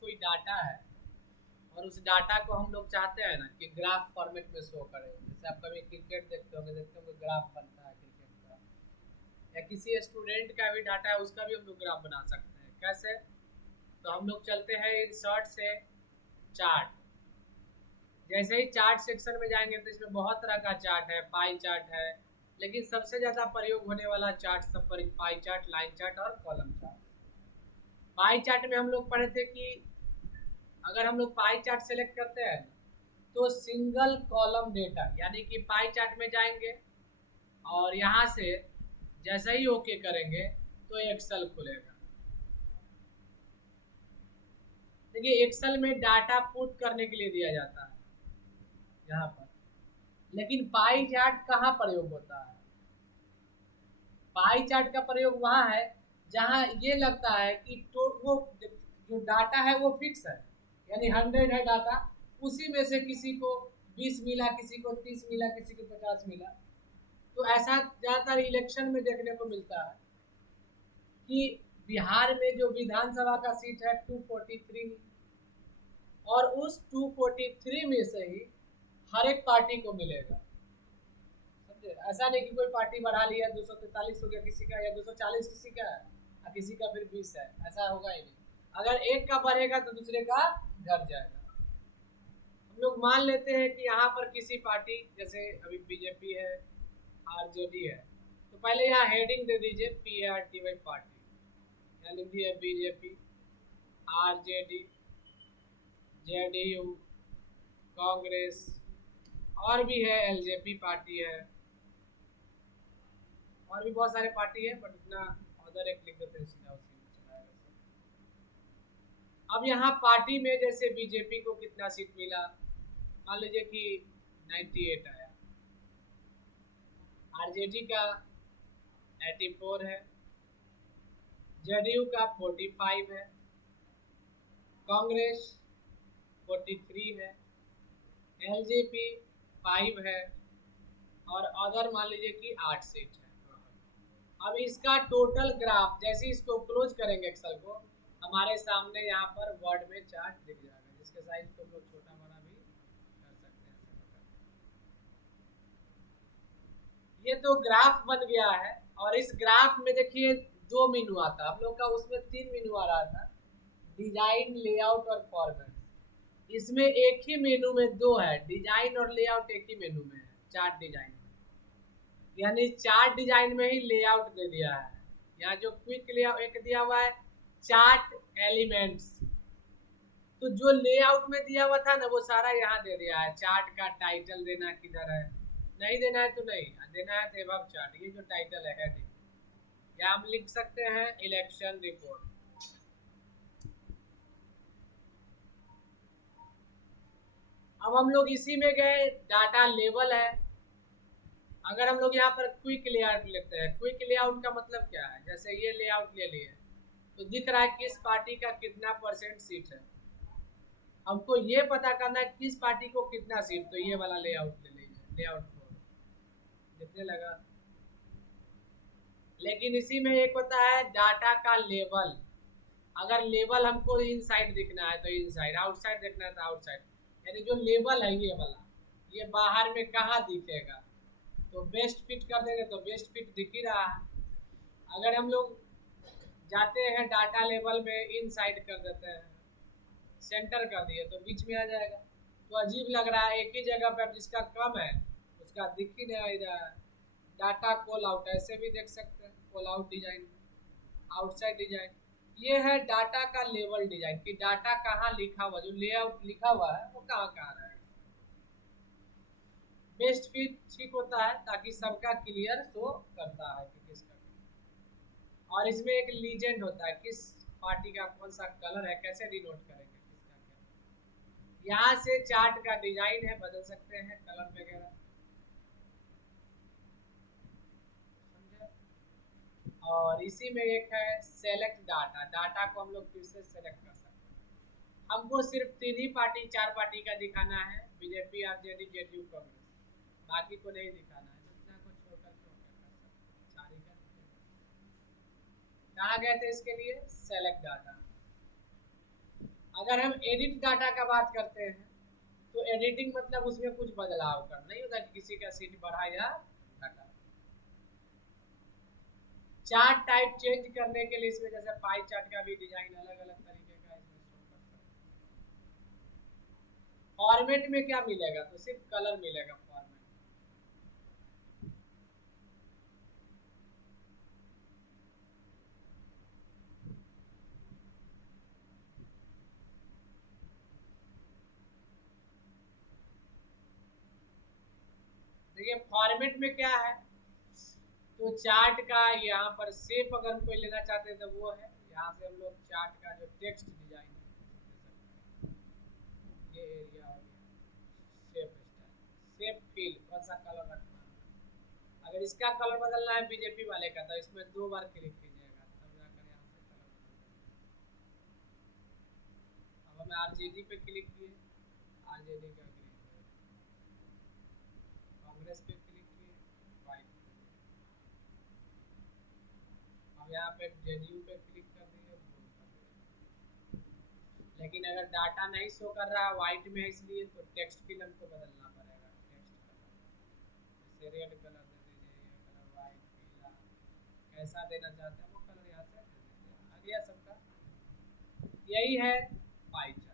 कोई डाटा है और उस डाटा को हम लोग चाहते हैं ना कि ग्राफ फॉर्मेट में शो करें। जैसे आप कभी क्रिकेट देखते होंगे ग्राफ बनता है क्रिकेट का, या किसी स्टूडेंट का भी डाटा है उसका भी हम लोग ग्राफ बना सकते हैं। कैसे? तो हम लोग चलते हैं इंसर्ट से चार्ट। जैसे ही चार्ट सेक्शन में जाएंगे तो इसमें बहुत तरह का चार्ट है, पाई चार्ट है, लेकिन सबसे ज्यादा प्रयोग होने वाला चार्ट सब पर पाई चार्ट, लाइन चार्ट और कॉलम चार्ट। पाई चार्ट में हम लोग पढ़े थे कि अगर हम लोग पाई चार्ट सेलेक्ट करते हैं तो सिंगल कॉलम डेटा, यानी कि पाई चार्ट में जाएंगे और यहाँ से जैसे ही ओके करेंगे तो एक्सेल खुलेगा। देखिए एक्सेल में डाटा पुट करने के लिए दिया जाता है यहाँ पर, लेकिन पाई चार्ट कहाँ प्रयोग होता है? पाई चार्ट का प्रयोग वहाँ है जहाँ ये लगता है कि तो वो जो डाटा है वो फिक्स है, यानी 100 है डाटा, उसी में से किसी को 20 मिला, किसी को 30 मिला, किसी को 50 मिला। तो ऐसा ज्यादातर इलेक्शन में देखने को मिलता है कि बिहार में जो विधानसभा का सीट है 243, और उस 243 में से ही हर एक पार्टी को मिलेगा। समझे? ऐसा नहीं कि कोई पार्टी बढ़ा लिया 243 हो गया किसी का, या 240 किसी का है और किसी का फिर 20 है, ऐसा होगा ही नहीं। अगर एक का बढ़ेगा तो दूसरे का घट जाएगा। हम लोग मान लेते हैं कि यहाँ पर किसी पार्टी, जैसे अभी बीजेपी है, आरजेडी है, तो पहले यहाँ हेडिंग दे दीजिए PARTY पार्टी, यहाँ लिख दिए बीजेपी, आरजेडी, जेडीयू, कांग्रेस, और भी है एलजेपी पार्टी है, और भी बहुत सारे पार्टी है, बट इतना अदर एक लिख देते हैं सीधा, उसी में चलाएगा। अब यहाँ पार्टी में जैसे बीजेपी को कितना सीट मिला, मान लीजिए कि 98 आया, आरजेडी का 84 है, जेडीयू का 45 है, कांग्रेस 43 है, एलजेपी 5 है, और अदर मान लीजिए कि 8 सीट है। अब इसका टोटल ग्राफ जैसे इसको क्लोज करेंगे एक्सेल को, हमारे सामने यहाँ पर वर्ड में चार्ट दिख जाएगा, जिसके साइज को हम लोग छोटा बड़ा भी कर सकते हैं। ये तो ग्राफ बन गया है, और इस ग्राफ में देखिए 2 मेनू आता है हम लोग का, उसमें 3 मेनू आ रहा था, डिजाइन, लेआउट और फॉर्मेट। इसमें एक ही मेनू में 2 है, डिजाइन और लेआउट एक ही मेनू में है, चार्ट डिजाइन, यानी चार्ट डिजाइन में ही लेआउट दे दिया है। यहाँ जो क्विक लेआउट एक दिया हुआ है चार्ट एलिमेंट्स, तो जो लेआउट में दिया हुआ था ना वो सारा यहाँ दे दिया है। चार्ट का टाइटल देना किधर है, नहीं देना है तो नहीं देना है, तो एबव चार्ट, ये जो टाइटल है हेडिंग, या हम लिख सकते हैं इलेक्शन रिपोर्ट। अब हम लोग इसी में गए, डाटा लेवल है। अगर हम लोग यहाँ पर क्विक लेआउट लेते हैं, क्विक लेआउट का मतलब क्या है, जैसे ये लेआउट ले लिए तो दिख रहा है किस पार्टी का कितना % सीट है, हमको ये पता करना है किस पार्टी को कितना सीट, तो ये वाला लेआउट ले लीजिए, लेआउट जितने लगा। लेकिन इसी में एक होता है डाटा का लेवल, अगर लेवल हमको इनसाइड दिखना है तो इनसाइड, आउटसाइड देखना है तो आउटसाइड, यानी जो लेवल है ये वाला, ये बाहर में कहाँ दिखेगा, तो बेस्ट फिट कर देंगे तो बेस्ट फिट दिख ही रहा है। अगर हम लोग जाते हैं डाटा लेवल में, इनसाइड कर देते हैं, सेंटर कर दिए तो बीच में आ जाएगा, तो अजीब लग रहा है। एक ही जगह पर जिसका कम है उसका दिख ही नहीं रहा है। डाटा कॉल आउट ऐसे भी देख सकते हैं, call out design, outside design, ये है डाटा का लेवल डिजाइन, कि डाटा कहाँ लिखा हुआ, जो लेआउट लिखा हुआ है वो कहाँ कहाँ रहा है। बेस्ट फिट ठीक होता है ताकि सबका क्लियर शो करता है कि किसका, और इसमें एक लीजेंड होता है किस पार्टी का कौन सा कलर है, कैसे डिनोट करेंगे किसका क्या। यहाँ से चार्ट का डिजाइन है, बदल सकते हैं कलर वगैरह, और इसी में एक है सेलेक्ट डाटा, डाटा को हम लोग फिर से सेलेक्ट कर सकते हैं। हमको सिर्फ 3 ही पार्टी 4 पार्टी का दिखाना है, बीजेपी, आरजेडी, जेडीयू, कांग्रेस, बाकी को नहीं दिखाना है, दूसरा को छोड़कर चार ही का। कहाँ गए थे इसके लिए, सेलेक्ट डाटा। अगर हम एडिट डाटा का बात करते हैं तो एडिटिंग मतलब उसमें कुछ बदलाव करना, नहीं होता कि किसी का सीट बढ़ा या घटा। चार्ट टाइप चेंज करने के लिए इसमें जैसे पाई चार्ट का भी डिजाइन अलग अलग तरीके का इसमें शो कर सकते हैं। फॉर्मेट में क्या मिलेगा, तो सिर्फ कलर मिलेगा फॉर्मेट। देखिए फॉर्मेट में क्या है, तो चार्ट का यहाँ पर शेप अगर हम कोई लेना चाहते हैं तो वो है, यहाँ से हम लोग चार्ट का जो टेक्स्ट डिजाइन है ये एरिया हो गया, शेप स्टाइल, शेप फील, कौन सा कलर रखना है। अगर इसका कलर बदलना है बीजेपी वाले का तो इसमें 2 बार क्लिक कीजिएगा तब जाकर यहाँ से कलर बदल। अब हमें आरजेडी पे क्लिक किए, आरजेडी का ग्रीन, कांग्रेस पे क्लिक किए, व्हाइट। अब यहाँ पे जेडीयू पे क्लिक कर दिए, ब्लू कर दिए। लेकिन अगर डाटा नहीं शो कर रहा है व्हाइट में इसलिए तो टेक्स्ट फिल हमको बदलना पड़ेगा, टेक्स्ट कलर जैसे रेड कलर दे दीजिए, ये कलर व्हाइट पीला कैसा देना चाहते हैं वो कलर यहाँ से दे दीजिए। आ गया सबका, यही है पाई चार्ट।